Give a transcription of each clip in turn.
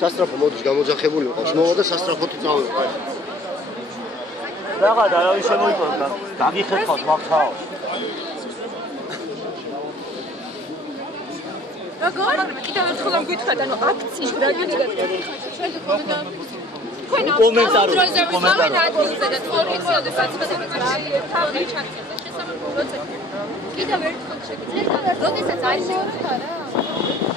სასტრაფო მოდის გამოძახებული იყო, მოვა და სასტრაფოთი წავიდა. რაღა და რა შემოიყვანდა? დაგიხერხავს მაგთაო. როგორ? კიდევ ერთხელ გითხრათ, ანუ აქციის რა გიგებ? კომენტარო. კიდევ ერთხელ შეგიძლიათ, როდესაც აიშევთ არა?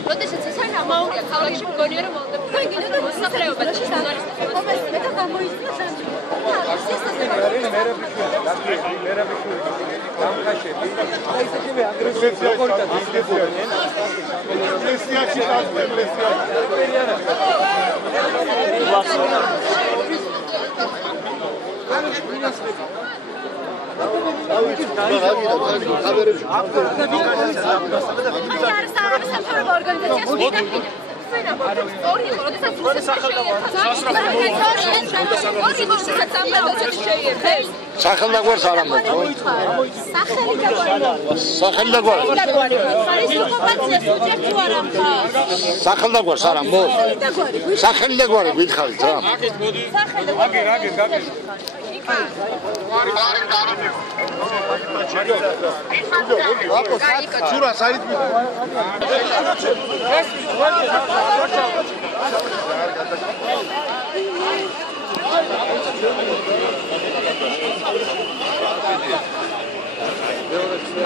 როდესაც ეს არ ამაურია ქალაქში მგონია რომ მოვდებ. კიდევ და მოსახლეობა და შესაძლებელი. ომეს მე და გამოიწვია სანჯი. სახელდაგვარს არ ამბობ. სახელდაგვარს არ ამბობ. სახელდაგვარი გითხარით რა. Şura Sait mi?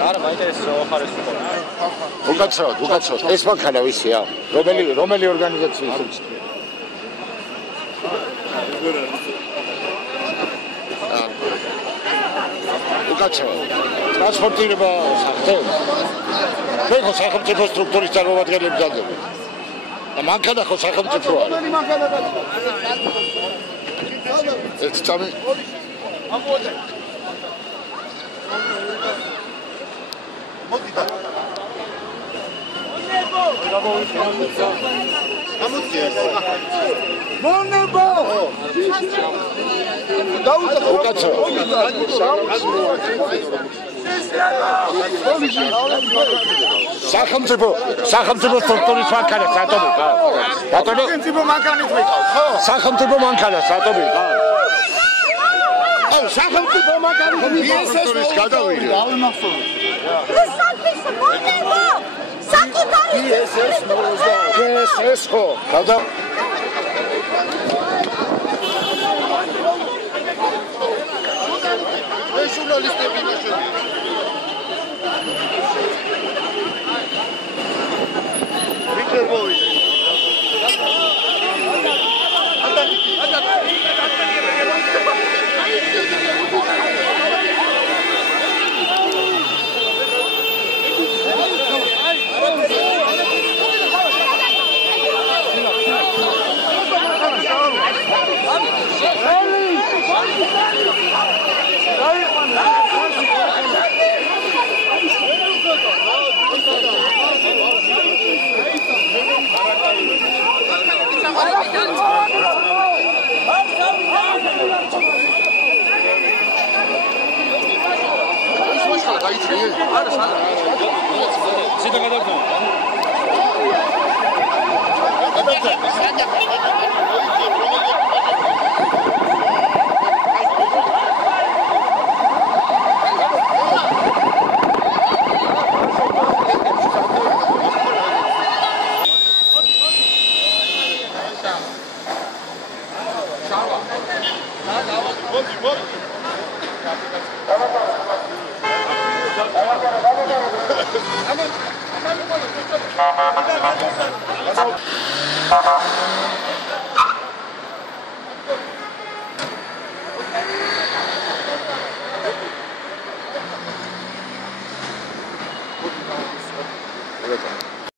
არა მაინტერესებს რა ხარ ეს უკაცრავად ეს მანქანა ვისია რომელი ორგანიზაციის უკაცრავად ტრანსპორტირება სახდებს ჩვენ ხო სახელმწიფო სტრუქტურის წარმომადგენლები გძალდება და მანქანა ხო სახელმწიფო არის ეს წამი Monebo! სახელმწიფო სტრუქტურის მანქანა სატომი ხარ? ბატონო, სახელმწიფო მანქანით ვიყავ, ხო? სახელმწიფო მანქანა სატომი ხარ? სახელმწიფო მანქანით ვიყავ, გადავიდე. ეს საფისო მონებო! საკუთარი ეს ხო, გადა ჟურნალისტები ნაშები ვიქერბოვი სიტა გადავდა. Gracias.